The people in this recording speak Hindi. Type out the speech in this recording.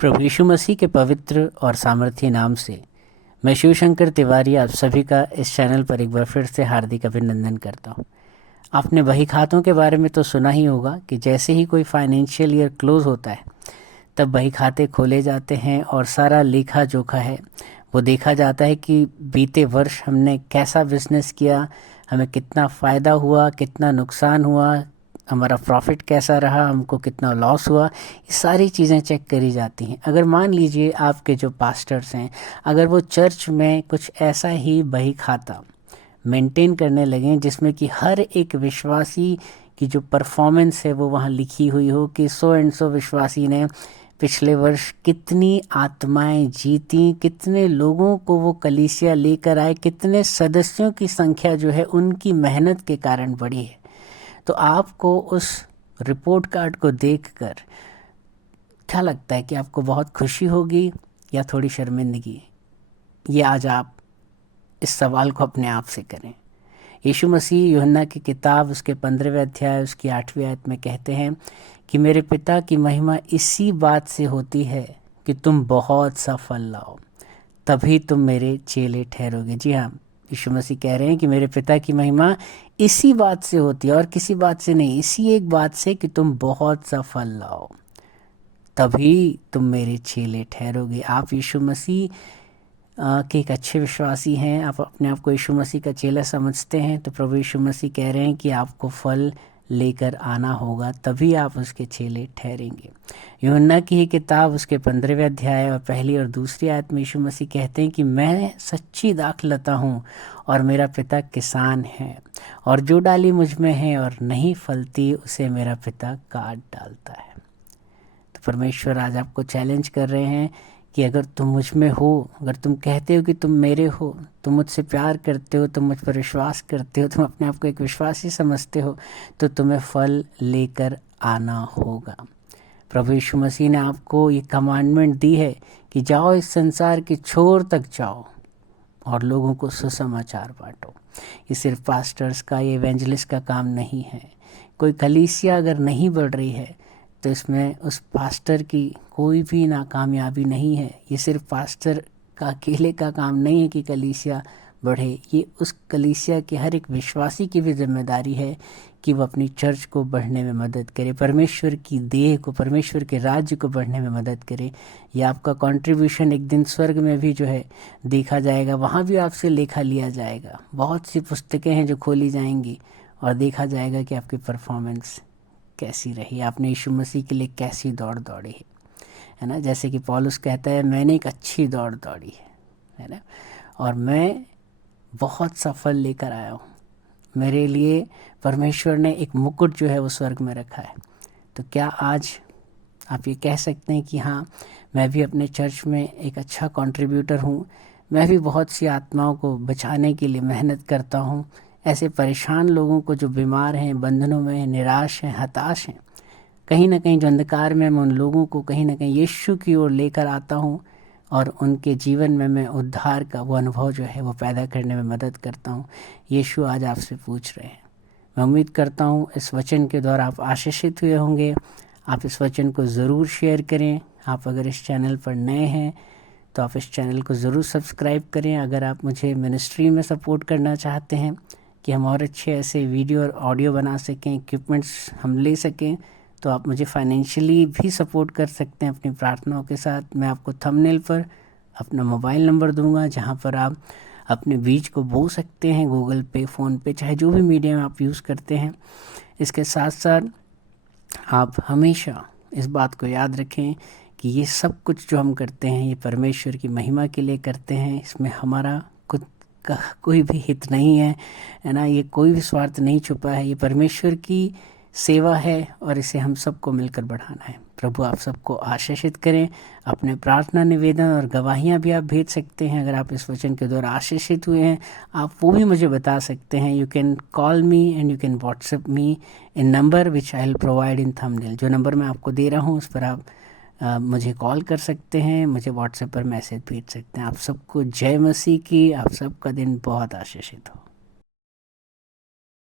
प्रभु यीशु मसीह के पवित्र और सामर्थ्य नाम से मैं शिवशंकर तिवारी आप सभी का इस चैनल पर एक बार फिर से हार्दिक अभिनंदन करता हूं। आपने बही खातों के बारे में तो सुना ही होगा कि जैसे ही कोई फाइनेंशियल ईयर क्लोज होता है तब बही खाते खोले जाते हैं और सारा लेखा जोखा है वो देखा जाता है कि बीते वर्ष हमने कैसा बिजनेस किया, हमें कितना फ़ायदा हुआ, कितना नुकसान हुआ, हमारा प्रॉफिट कैसा रहा, हमको कितना लॉस हुआ। ये सारी चीज़ें चेक करी जाती हैं। अगर मान लीजिए आपके जो पास्टर्स हैं, अगर वो चर्च में कुछ ऐसा ही बही खाता मेंटेन करने लगें जिसमें कि हर एक विश्वासी की जो परफॉर्मेंस है वो वहाँ लिखी हुई हो कि सो एंड सो विश्वासी ने पिछले वर्ष कितनी आत्माएं जीती, कितने लोगों को वो कलीसिया लेकर आए, कितने सदस्यों की संख्या जो है उनकी मेहनत के कारण बढ़ी है, तो आपको उस रिपोर्ट कार्ड को देखकर क्या लगता है कि आपको बहुत खुशी होगी या थोड़ी शर्मिंदगी? ये आज आप इस सवाल को अपने आप से करें। यीशु मसीह यूहन्ना की किताब उसके 15वें अध्याय उसकी 8वीं आयत में कहते हैं कि मेरे पिता की महिमा इसी बात से होती है कि तुम बहुत सा फल लाओ, तभी तुम मेरे चेले ठहरोगे। जी हाँ, यीशु मसीह कह रहे हैं कि मेरे पिता की महिमा इसी बात से होती है और किसी बात से नहीं, इसी एक बात से कि तुम बहुत सा फल लाओ, तभी तुम मेरे चेले ठहरोगे। आप यीशु मसीह के एक अच्छे विश्वासी हैं, आप अपने आप को यीशु मसीह का चेला समझते हैं, तो प्रभु यीशु मसीह कह रहे हैं कि आपको फल लेकर आना होगा, तभी आप उसके चेले ठहरेंगे। यूहन्ना की ही किताब उसके 15वें अध्याय और पहली और दूसरी आयत में यीशु मसीह कहते हैं कि मैं सच्ची दाखलता हूँ और मेरा पिता किसान है, और जो डाली मुझ में है और नहीं फलती उसे मेरा पिता काट डालता है। तो परमेश्वर आज आपको चैलेंज कर रहे हैं कि अगर तुम मुझ में हो, अगर तुम कहते हो कि तुम मेरे हो, तुम मुझसे प्यार करते हो, तुम मुझ पर विश्वास करते हो, तुम अपने आप को एक विश्वासी समझते हो, तो तुम्हें फल लेकर आना होगा। प्रभु यीशु मसीह ने आपको ये कमांडमेंट दी है कि जाओ इस संसार के छोर तक जाओ और लोगों को सुसमाचार बांटो। ये सिर्फ पास्टर्स का, ये इवेंजलिस्ट का काम नहीं है। कोई कलीसिया अगर नहीं बढ़ रही है तो इसमें उस पास्टर की कोई भी नाकामयाबी नहीं है। ये सिर्फ पास्टर का अकेले का काम नहीं है कि कलीसिया बढ़े, ये उस कलीसिया के हर एक विश्वासी की भी जिम्मेदारी है कि वो अपनी चर्च को बढ़ने में मदद करे, परमेश्वर की देह को, परमेश्वर के राज्य को बढ़ने में मदद करे। ये आपका कंट्रीब्यूशन एक दिन स्वर्ग में भी जो है देखा जाएगा, वहाँ भी आपसे लेखा लिया जाएगा। बहुत सी पुस्तकें हैं जो खोली जाएंगी और देखा जाएगा कि आपकी परफॉर्मेंस कैसी रही, आपने यीशु मसीह के लिए कैसी दौड़ दौड़ी है ना। जैसे कि पौलुस कहता है, मैंने एक अच्छी दौड़ दौड़ी है ना, और मैं बहुत सफल लेकर आया हूँ। मेरे लिए परमेश्वर ने एक मुकुट जो है वो स्वर्ग में रखा है। तो क्या आज आप ये कह सकते हैं कि हाँ, मैं भी अपने चर्च में एक अच्छा कंट्रीब्यूटर हूँ, मैं भी बहुत सी आत्माओं को बचाने के लिए मेहनत करता हूँ, ऐसे परेशान लोगों को जो बीमार हैं, बंधनों में हैं, निराश हैं, हताश हैं, कहीं ना कहीं जो अंधकार में, मैं उन लोगों को कहीं ना कहीं यीशु की ओर लेकर आता हूँ और उनके जीवन में मैं उद्धार का वो अनुभव जो है वो पैदा करने में मदद करता हूँ। यीशु आज आपसे पूछ रहे हैं। मैं उम्मीद करता हूँ इस वचन के द्वारा आप आशीषित हुए होंगे। आप इस वचन को ज़रूर शेयर करें। आप अगर इस चैनल पर नए हैं तो आप इस चैनल को ज़रूर सब्सक्राइब करें। अगर आप मुझे मिनिस्ट्री में सपोर्ट करना चाहते हैं कि हम और अच्छे ऐसे वीडियो और ऑडियो बना सकें, इक्विपमेंट्स हम ले सकें, तो आप मुझे फाइनेंशियली भी सपोर्ट कर सकते हैं अपनी प्रार्थनाओं के साथ। मैं आपको थंबनेल पर अपना मोबाइल नंबर दूंगा जहां पर आप अपने बीज को बो सकते हैं, गूगल पे, फ़ोन पे, चाहे जो भी मीडियम आप यूज़ करते हैं। इसके साथ साथ आप हमेशा इस बात को याद रखें कि ये सब कुछ जो हम करते हैं ये परमेश्वर की महिमा के लिए करते हैं। इसमें हमारा खुद का कोई भी हित नहीं है ना, ये कोई भी स्वार्थ नहीं छुपा है। ये परमेश्वर की सेवा है और इसे हम सबको मिलकर बढ़ाना है। प्रभु आप सबको आशीषित करें। अपने प्रार्थना, निवेदन और गवाहियाँ भी आप भेज सकते हैं। अगर आप इस वचन के द्वारा आशीषित हुए हैं, आप वो भी मुझे बता सकते हैं। You can call me and you can WhatsApp me in number which I will provide in thumbnail. जो नंबर मैं आपको दे रहा हूँ उस पर आप मुझे कॉल कर सकते हैं, मुझे व्हाट्सएप पर मैसेज भेज सकते हैं। आप सबको जय मसीह की। आप सबका दिन बहुत आशीषित हो।